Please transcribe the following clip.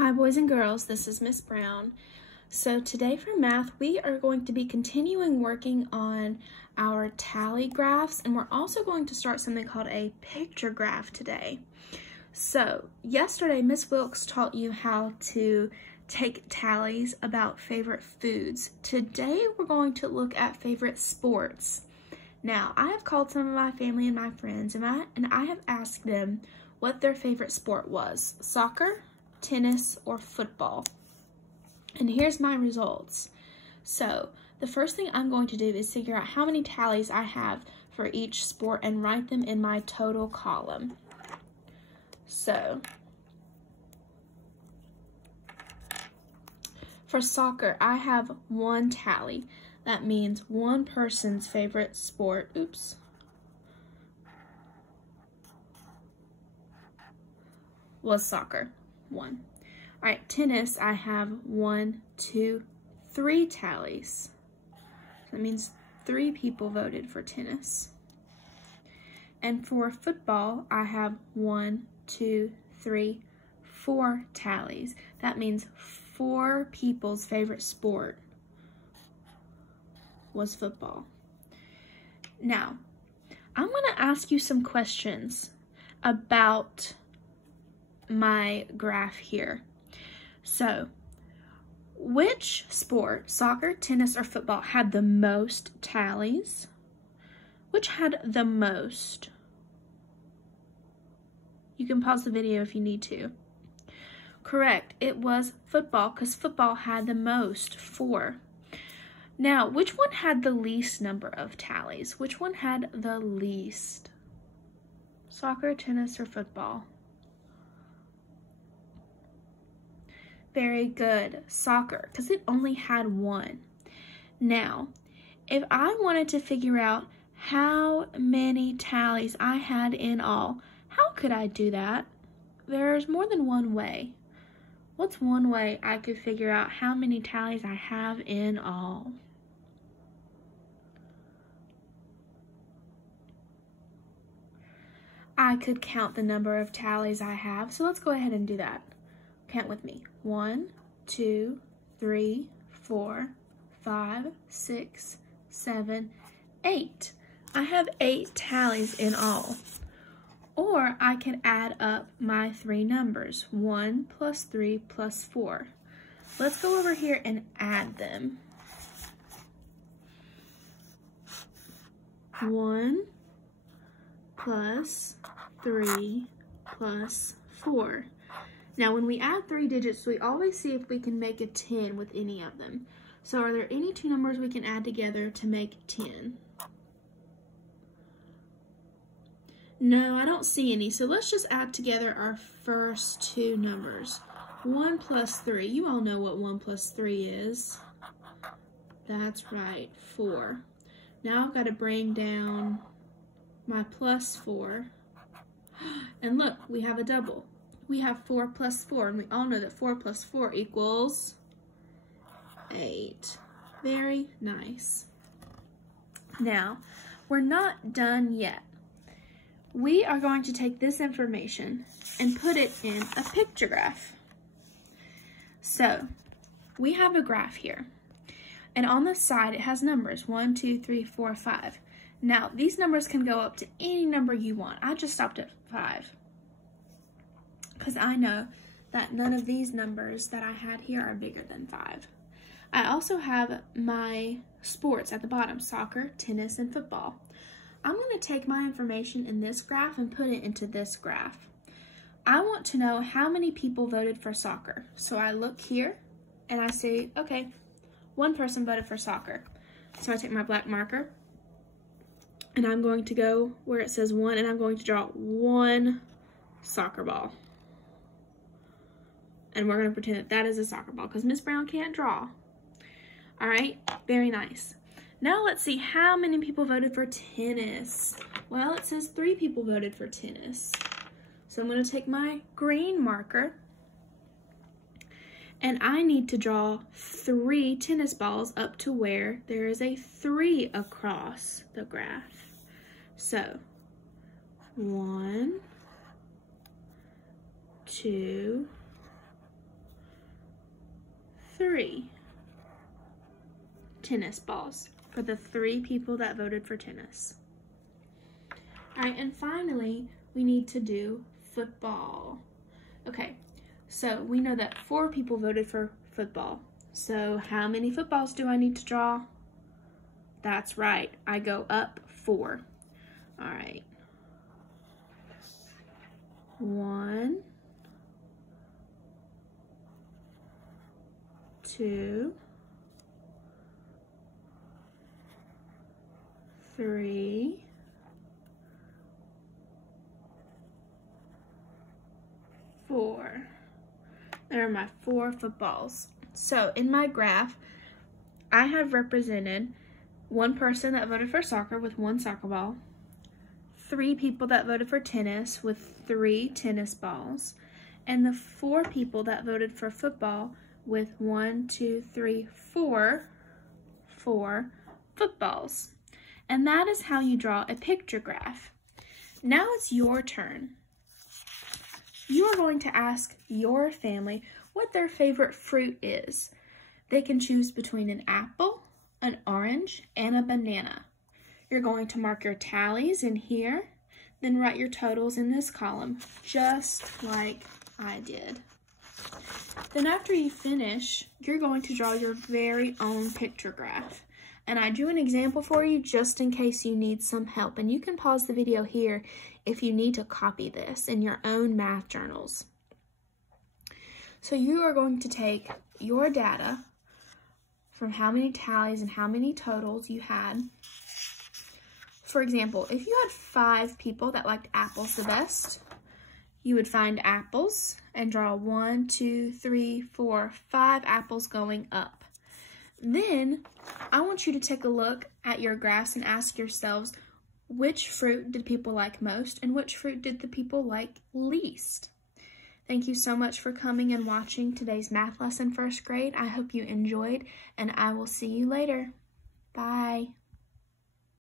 Hi boys and girls, this is Miss Brown. So today for math, we are going to be continuing working on our tally graphs, and we're also going to start something called a picture graph today. So yesterday, Miss Wilkes taught you how to take tallies about favorite foods. Today, we're going to look at favorite sports. Now, I have called some of my family and my friends, and I have asked them what their favorite sport was: soccer, tennis, or football. And here's my results. So the first thing I'm going to do is figure out how many tallies I have for each sport and write them in my total column. So for soccer, I have one tally. That means one person's favorite sport, was soccer. 1. All right, tennis, I have 1, 2, 3 tallies. So that means 3 people voted for tennis. And for football, I have 1, 2, 3, 4 tallies. That means 4 people's favorite sport was football. Now, I'm going to ask you some questions about my graph here. So, which sport, soccer, tennis, or football, had the most tallies? Which had the most? You can pause the video if you need to. Correct, it was football, because football had the most, 4. Now, which one had the least number of tallies? Which one had the least? Soccer, tennis, or football? Very good, soccer, because it only had 1. Now, if I wanted to figure out how many tallies I had in all, how could I do that? There's more than one way. What's one way I could figure out how many tallies I have in all? I could count the number of tallies I have, so let's go ahead and do that. Count with me. 1, 2, 3, 4, 5, 6, 7, 8. I have 8 tallies in all. Or I can add up my 3 numbers, 1 plus 3 plus 4. Let's go over here and add them. 1 plus 3 plus 4. Now, when we add 3 digits, we always see if we can make a 10 with any of them. So are there any 2 numbers we can add together to make 10? No, I don't see any. So let's just add together our first 2 numbers. 1 plus 3. You all know what 1 plus 3 is. That's right, 4. Now I've got to bring down my plus 4. And look, we have a double. We have 4 plus 4, and we all know that 4 plus 4 equals 8. Very nice. Now, we're not done yet. We are going to take this information and put it in a picture graph. So, we have a graph here, and on the side it has numbers, 1, 2, 3, 4, 5. Now, these numbers can go up to any number you want. I just stopped at 5. Because I know that none of these numbers that I had here are bigger than 5. I also have my sports at the bottom: soccer, tennis, and football. I'm going to take my information in this graph and put it into this graph. I want to know how many people voted for soccer. So I look here and I say, okay, 1 person voted for soccer. So I take my black marker and I'm going to go where it says 1, and I'm going to draw 1 soccer ball. And we're going to pretend that that is a soccer ball because Miss Brown can't draw. All right, very nice. Now let's see how many people voted for tennis. Well, it says 3 people voted for tennis. So I'm going to take my green marker and I need to draw 3 tennis balls up to where there is a 3 across the graph. So 1, 2, 3 tennis balls for the 3 people that voted for tennis. All right, and finally, we need to do football. Okay, so we know that 4 people voted for football. So how many footballs do I need to draw? That's right, I go up 4. All right. 1, 2, 3, 4. There are my 4 footballs. So in my graph, I have represented 1 person that voted for soccer with 1 soccer ball, 3 people that voted for tennis with 3 tennis balls, and the 4 people that voted for football with 1, 2, 3, 4 footballs. And that is how you draw a picture graph. Now it's your turn. You are going to ask your family what their favorite fruit is. They can choose between an apple, an orange, and a banana. You're going to mark your tallies in here, then write your totals in this column, just like I did. Then after you finish, you're going to draw your very own picture graph. And I drew an example for you just in case you need some help. And you can pause the video here if you need to copy this in your own math journals. So you are going to take your data from how many tallies and how many totals you had. For example, if you had 5 people that liked apples the best, you would find apples and draw 1, 2, 3, 4, 5 apples going up. Then I want you to take a look at your graphs and ask yourselves, which fruit did people like most and which fruit did the people like least? Thank you so much for coming and watching today's math lesson, first grade. I hope you enjoyed, and I will see you later. Bye.